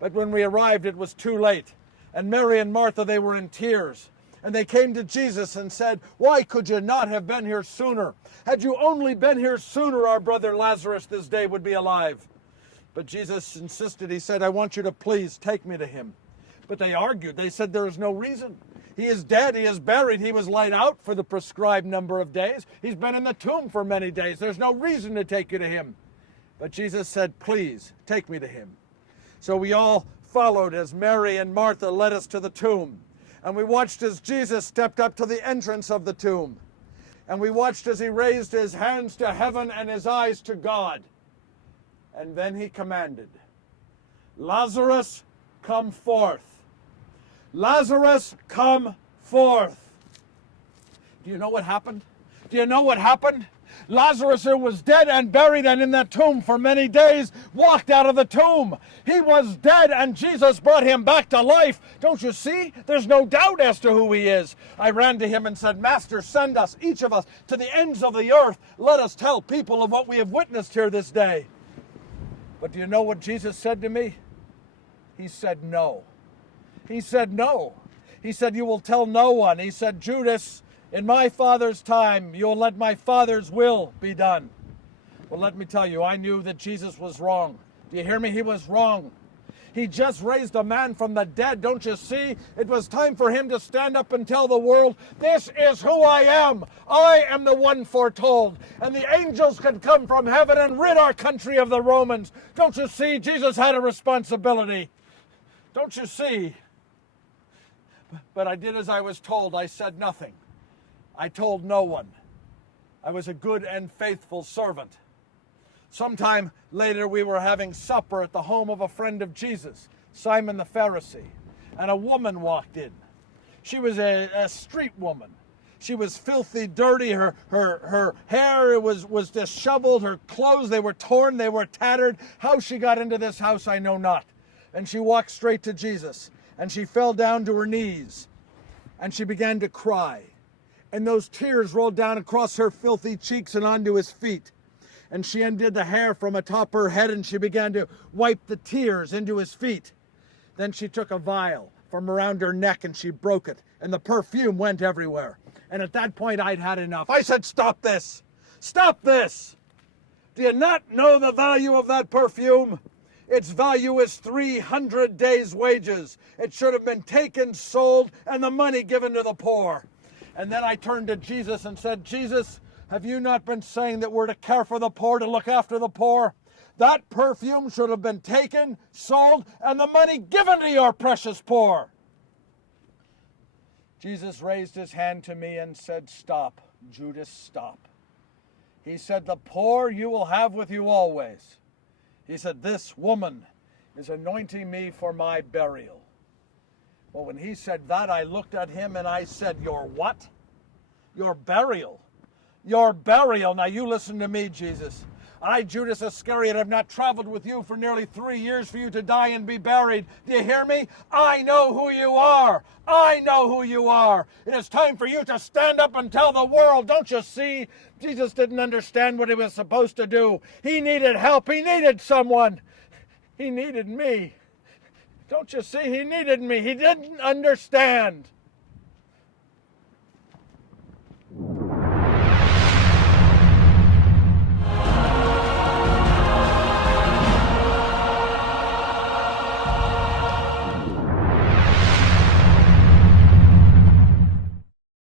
But when we arrived, it was too late. And Mary and Martha, they were in tears. And they came to Jesus and said, "Why could you not have been here sooner? Had you only been here sooner, our brother Lazarus this day would be alive." But Jesus insisted. He said, "I want you to please take me to him." But they argued. They said, "There is no reason. He is dead. He is buried. He was laid out for the prescribed number of days. He's been in the tomb for many days. There's no reason to take you to him." But Jesus said, "Please, take me to him." So we all followed as Mary and Martha led us to the tomb. And we watched as Jesus stepped up to the entrance of the tomb. And we watched as he raised his hands to heaven and his eyes to God. And then he commanded, "Lazarus, come forth. Lazarus, come forth." Do you know what happened? Do you know what happened? Lazarus, who was dead and buried and in that tomb for many days, walked out of the tomb. He was dead and Jesus brought him back to life. Don't you see? There's no doubt as to who he is. I ran to him and said, "Master, send us, each of us, to the ends of the earth. Let us tell people of what we have witnessed here this day." But do you know what Jesus said to me? He said, "No." He said, "No." He said, "You will tell no one." He said, "Judas, in my Father's time, you'll let my Father's will be done." Well, let me tell you, I knew that Jesus was wrong. Do you hear me? He was wrong. He just raised a man from the dead. Don't you see? It was time for him to stand up and tell the world, "This is who I am. I am the one foretold." And the angels could come from heaven and rid our country of the Romans. Don't you see? Jesus had a responsibility. Don't you see? But I did as I was told. I said nothing. I told no one. I was a good and faithful servant. Sometime later, we were having supper at the home of a friend of Jesus, Simon the Pharisee, and a woman walked in. She was a street woman. She was filthy, dirty. Her hair was disheveled. Her clothes, they were torn, they were tattered. How she got into this house, I know not. And she walked straight to Jesus, and she fell down to her knees, and she began to cry. And those tears rolled down across her filthy cheeks and onto his feet. And she undid the hair from atop her head, and she began to wipe the tears into his feet. Then she took a vial from around her neck and she broke it, and the perfume went everywhere. And at that point, I'd had enough. I said, "Stop this! Stop this! Do you not know the value of that perfume? Its value is 300 days' wages. It should have been taken, sold, and the money given to the poor." And then I turned to Jesus and said, "Jesus, have you not been saying that we're to care for the poor, to look after the poor? That perfume should have been taken, sold, and the money given to your precious poor." Jesus raised his hand to me and said, "Stop, Judas, stop." He said, "The poor you will have with you always." He said, "This woman is anointing me for my burial." Well, when he said that, I looked at him and I said, "Your what?" "Your burial. Your burial." Now you listen to me, Jesus. I, Judas Iscariot, have not traveled with you for nearly 3 years for you to die and be buried. Do you hear me? I know who you are. I know who you are. It is time for you to stand up and tell the world. Don't you see? Jesus didn't understand what he was supposed to do. He needed help. He needed someone. He needed me. Don't you see? He needed me. He didn't understand.